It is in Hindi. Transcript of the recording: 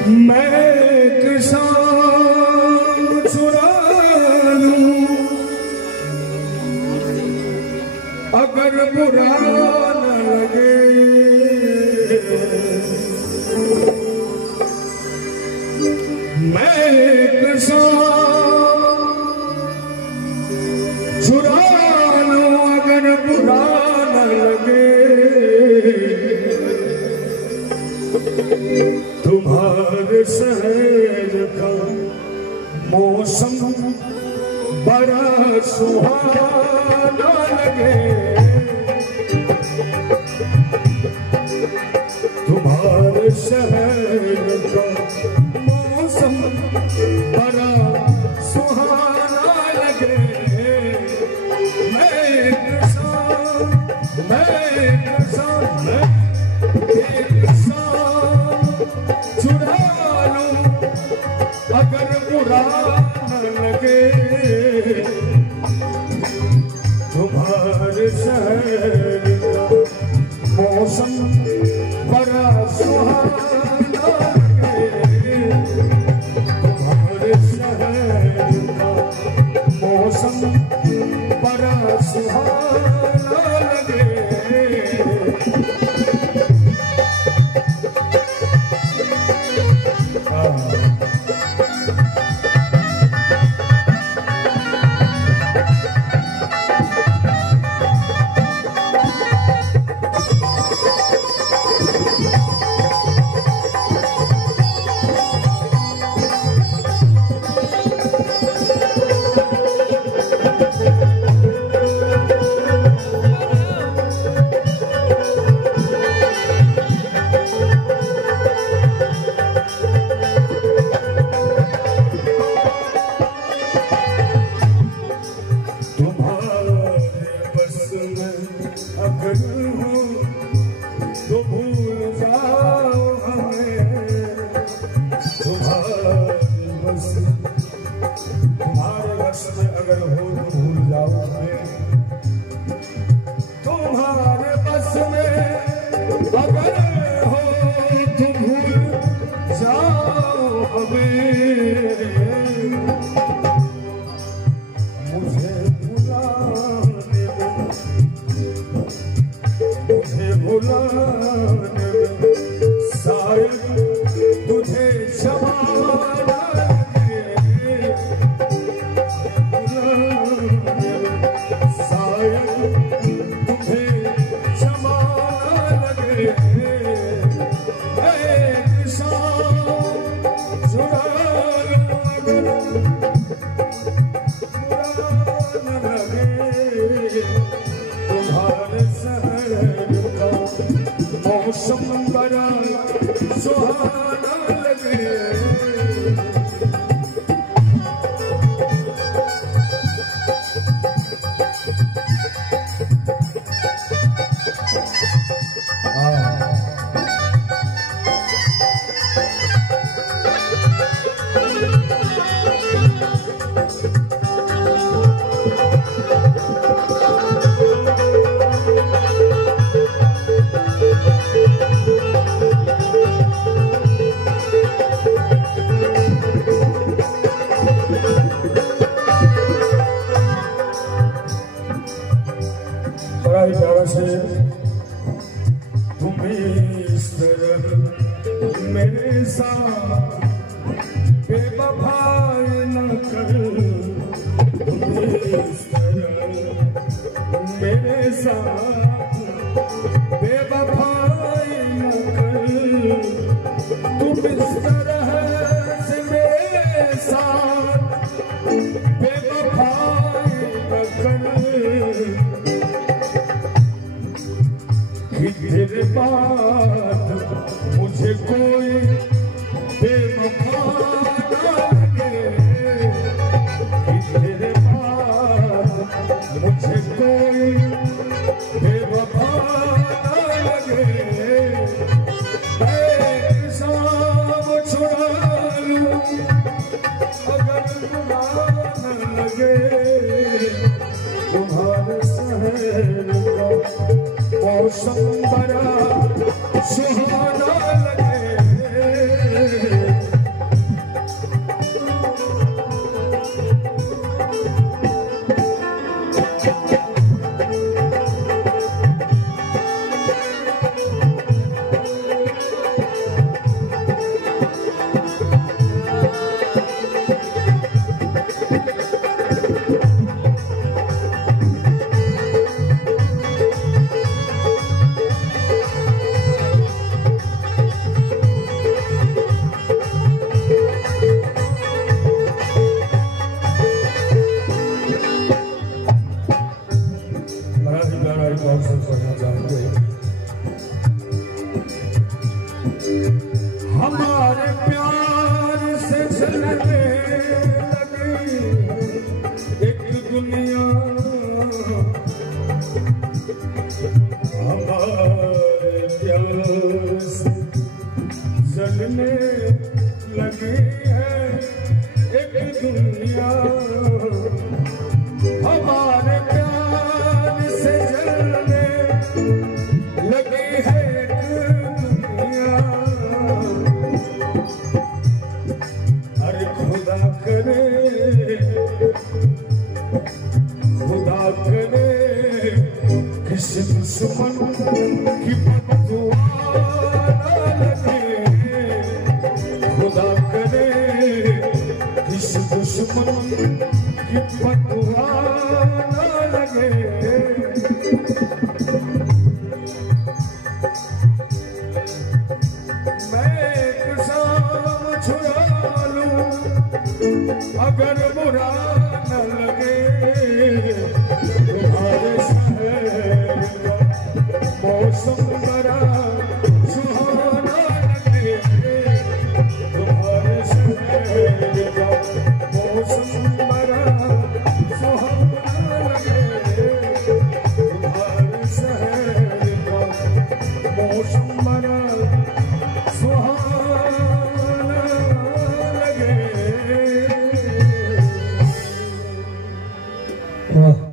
मैं किसान चुरा लूं अगर बुरा न लगे, मैं किसान चुरा लूं अगर बुरा न लगे। तुम्हारे शहर का मौसम बड़ा सुहाना लगे, तुम्हारे शहर का मौसम बड़ा सुहाना लगे। मैं चुरा लूं अगर बुरा न लगे। तुम्हारे शहर का मौसम बड़ा सुहाना लगे, तुम्हारे शहर का मौसम बड़ा सुहाना लगे। तो भूल जाओ हमें, तुम्हारे बस में अगर हो तो भूल जाओ हमें, तुम्हारे बस में अगर हो तो भूल जाओ हमें। मुझे भुलाने में शायद तुझे जमाना लगे, भुलाने में शायद तुझे जमाना लगे। मैं किसान चुरा लूं अगर बुरा न लगे। तुम्हारे शहर मौसम बड़ा सुहाना लगे। बड़ा ही प्यारा से तुम इस तरह मेरे साथ बेवफाई न कर, तुम इस तरह मेरे साथ बेवफाई न कर, तुम इस तरह से मेरे साथ बेवफाई न कर। तेरे बाद मुझे कोई बेवफा न लगे, तेरे बाद मुझे कोई बेवफा न लगे। मैं किसान चुरा लूं अगर बुरा न लगे। तुम्हारे शहर का मौसम बड़ा सुहाना लगे। हमारे प्यार से चलने लगी एक दुनिया, हमारे प्यार से चलने लगी है एक दुनिया, हमारे प्यार से चलने लगी है एक दुनिया। अरे खुदा करे किसी दुश्मन की बददुआ न लगे, खुदा करे किसी दुश्मन की बददुआ न लगे। मैं एक शाम छुड़ा लूं अगर बुरा न लगे, तुम्हारे शहर का मौसम बड़ा सुहाना लगे, तुम्हारे शहर का मौसम बड़ा सुहाना लगे, तुम्हारे शहर का मौसम बड़ा